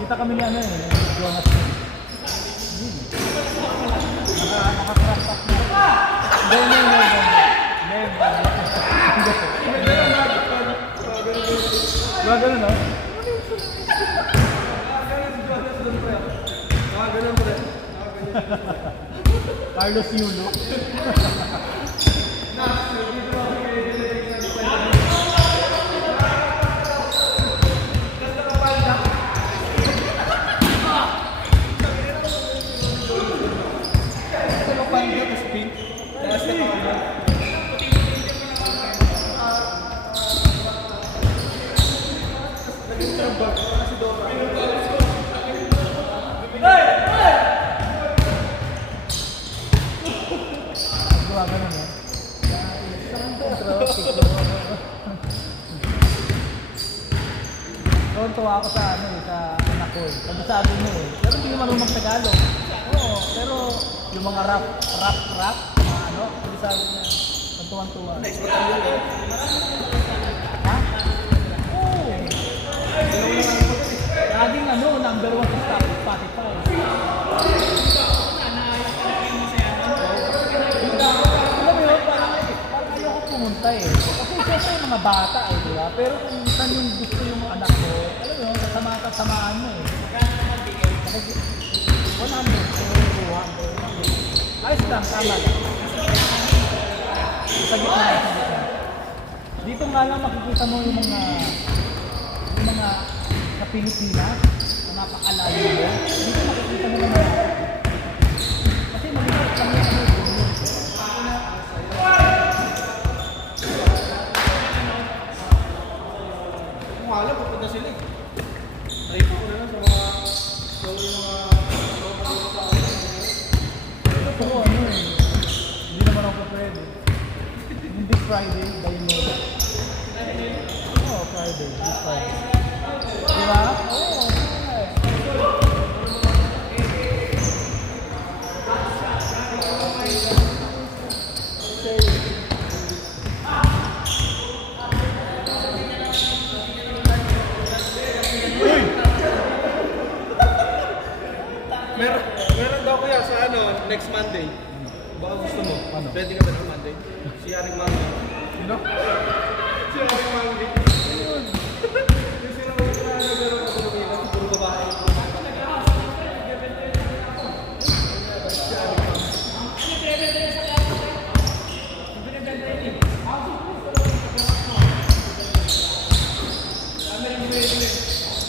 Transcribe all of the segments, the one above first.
Kita kami ni ano eh, Jonas. Naka-crash up na. Gagano no? Carlos Yulo. Tuwa ako sa ano eh, sa anak ko eh. Sabi sabi mo eh. Pero hindi marunong Tagalog. Oo, pero yung mga rap, mga ano, sabi sabi niya. Tuwang-tuwa. Ha? Oo. Laging ano, number 1 sa Spotify. Alam mo yun, parang ayoko pumunta eh. Kasi siyempre yung mga bata eh, di ba? Pero kung saan yung gusto yung anak ko, alam mo yun, samaan mo eh. 100, 200. Ayos lang, tama lang. Sagit na. Dito nga lang makikita mo yung mga sa Pilipinas na napakalayo mo. Dito makikita mo naman. Kasi maliit lang yung ano. Kung alam, pupunta sila eh. Rito ko na lang sa mga ito ko ano eh. Hindi naman ako pwede. Hindi Friday, by noon. Oo, Friday, this Friday. Diba? Oo, Meron daw kuya sa ano, next Monday. Baka gusto mo. Ano? Pwede ka ba ng Monday? Si Aring Mangi. sino? Si Aring Mangi. Yung sino mo na nagkaroon ako ng ilan, puro babae.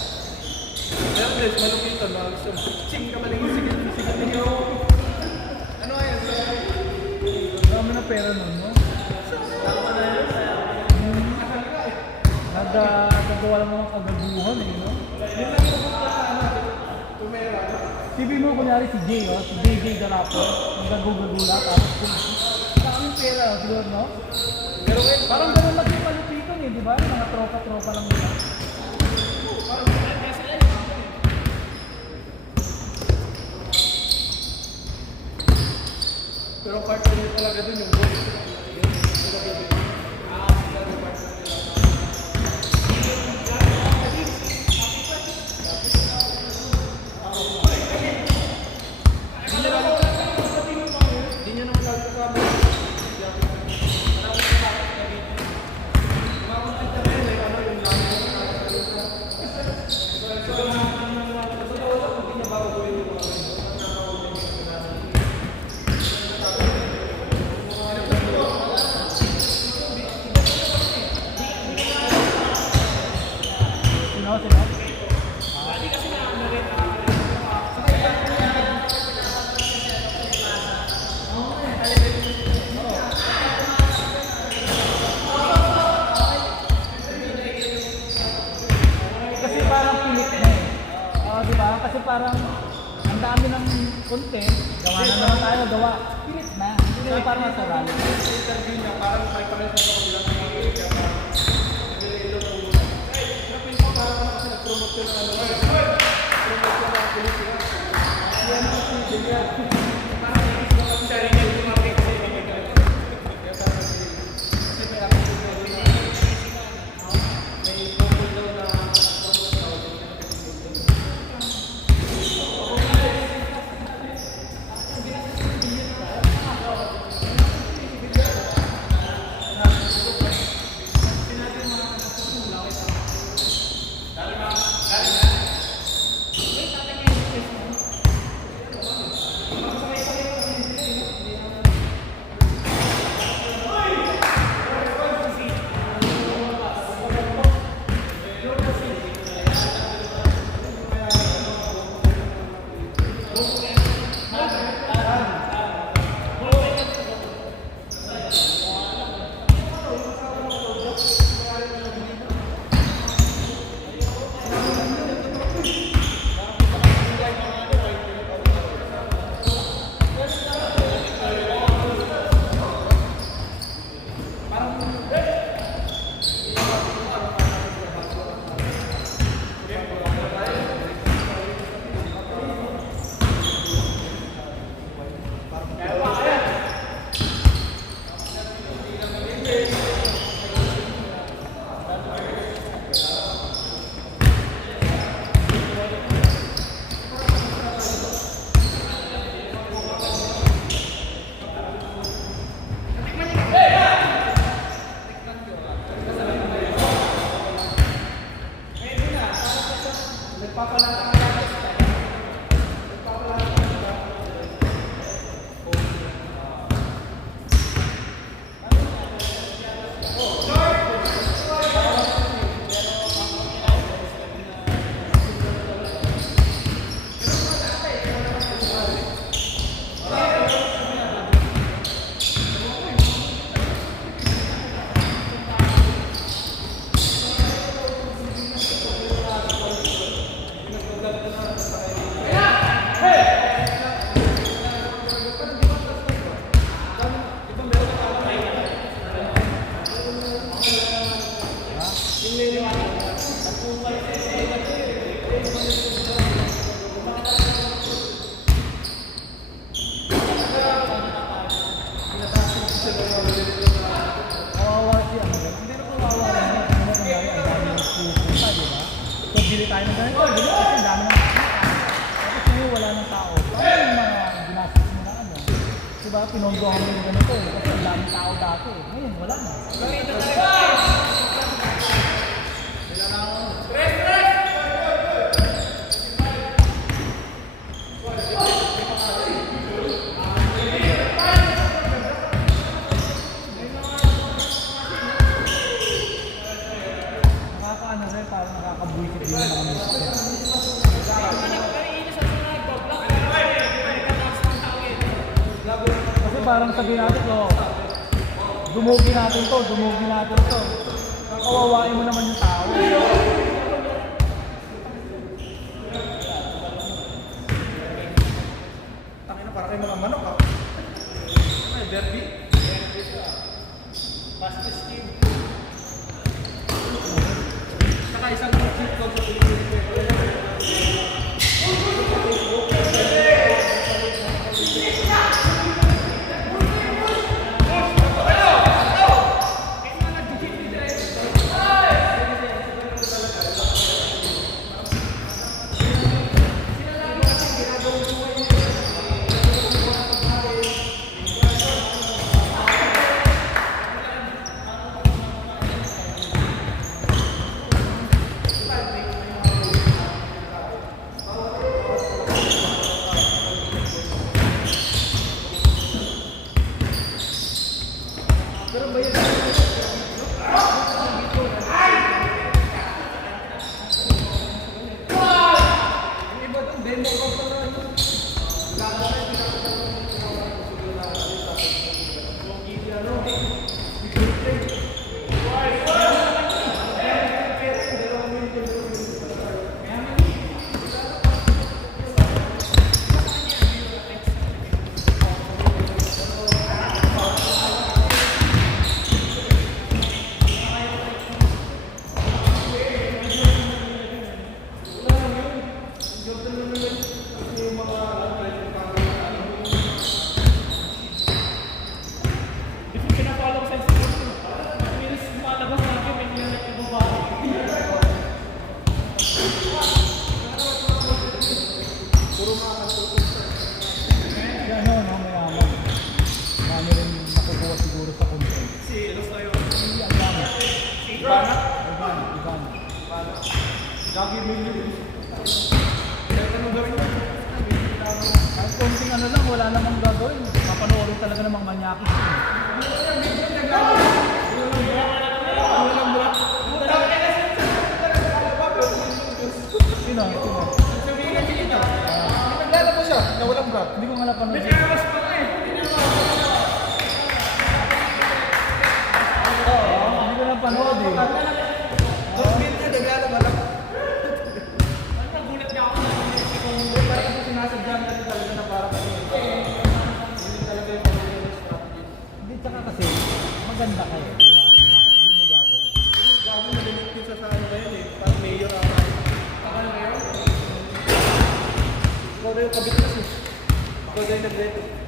Ayan, please, malupitan. Gusto mo. Ching ka maling sigat niyo. Ano kaya? Dami na pera nun, no? Nagagawa lang mga kagaguhan eh, no? Yun lang yung tumera. Sabi mo kunyari si Jay, oh, si JJ the rapper, nagagugagula, tapos daming pera, siguro, no? Pero ngayon, Parang ganun lang yung malupitan eh, di ba? Mga tropa-tropa lang nila. pero part nyo talaga dun yung voice. Hindi nyo naman lagi kasama. konti, gawa na naman tayo, gawa. Pilit na, hindi na parang nasa rally. Sa interview niya, parang may pares na ako bilang mga kaya parang nag-reelo na muna. Napin ko parang kasi nag-promote ko ng ano. Promote ko ng pelikula. Yan ang kasi ganyan. Parang naging ko kasi siya rin yung tumapik kasi hindi ka. Kaya parang kasi may ako ko na rin. May couple daw na promote daw. Kawawa siya, ano ba? Hindi na kawawa rin yun. Ano ba nangyari? Ang dami ng pupunta, di ba? So, bili tayo ng ganito. Bili kasi ang dami ng pupunta. Tapos ngayon wala ng tao. Paano yung mga ginastos mo na ano? Diba? Pinondohan mo yung ganito eh. Kasi ang daming tao dati eh. Ngayon, wala na. Nakakaano rin, parang nakakabuisit din yung mga music. Kasi parang sabihin natin, oh, dumugi natin to. Kawawain mo naman yung tao. Tangin na, parang kayo mga manok ah. Ay, derby. Fastest team. Saka isang cheat code sa Pilipinas. Kasi pinapalo ko sa Instagram. Means lumalabas na akin, may nilalagay yung babae. Puro mga kanto. Yan o, no, mayaman. Marami rin nakukuha siguro sa content. Si Elos na yun. Hindi ang dami. Ivana? Ivan. Gagi million. Kaya tanong gawin mo. Kahit konting ano lang, wala namang gagawin. Mapanoorin talaga ng mga manyakis. Sino? Naglalaro siya na walang bra. Hindi ko nga napanood. Hindi ko napanood eh. Dos minutes naglalaro lang. Para kasi sinasadyan natin talaga na para kasi hindi talaga yung pamilya strategy. Hindi, tsaka kasi maganda kayo, di ba? Bakit hindi mo gagawin? Gago nalilit yun sa ano ngayon eh. Parang mayor ako. Takal ngayon? Ikaw na yung kabitas eh. Ikaw na yung nagreto.